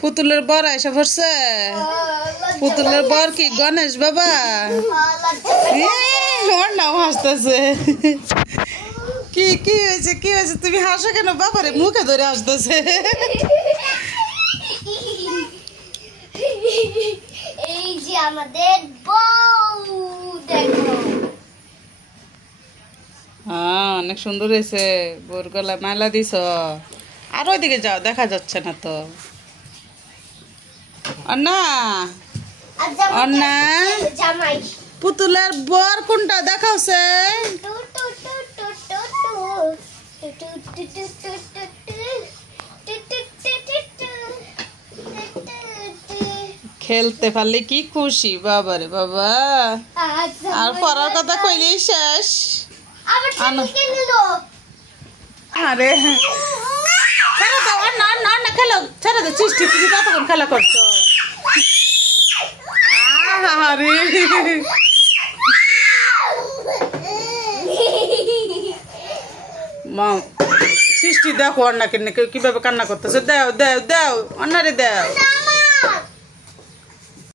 পুতুলের বর এসে পড়ছে। পুতুলের বর কি গণেশ বাবা? আমার নাম হাসতেছে। কি কি হয়েছে কি হয়েছে তুমি হাসো কেন? বাবারে মুখে ধরে হাসতেছে। এই যে আমাদের বউ দেখো। হ্যাঁ অনেক সুন্দর হয়েছে। বোর গলায় মালা দিছ। আর ওইদিকে যাও, দেখা যাচ্ছে না তো। অন্না অন্না জামাই পুতুলের বর কোনটা দেখাওছে? খেলতে পারলে কি খুশি বাবারে বাবা। আর পড়ার কথা কইলেই শেষ। আরে ছেড়ে দাও, অন্য অন্য অন্য খেলো, ছেড়ে দাও। চিষ্টি তুমি কতক্ষণ খেলা করছো? আরে মা সৃষ্টি দেখো অন্যকে কিভাবে কান্না করতেছে। দাও দাও দাও, অন্যরে দাও।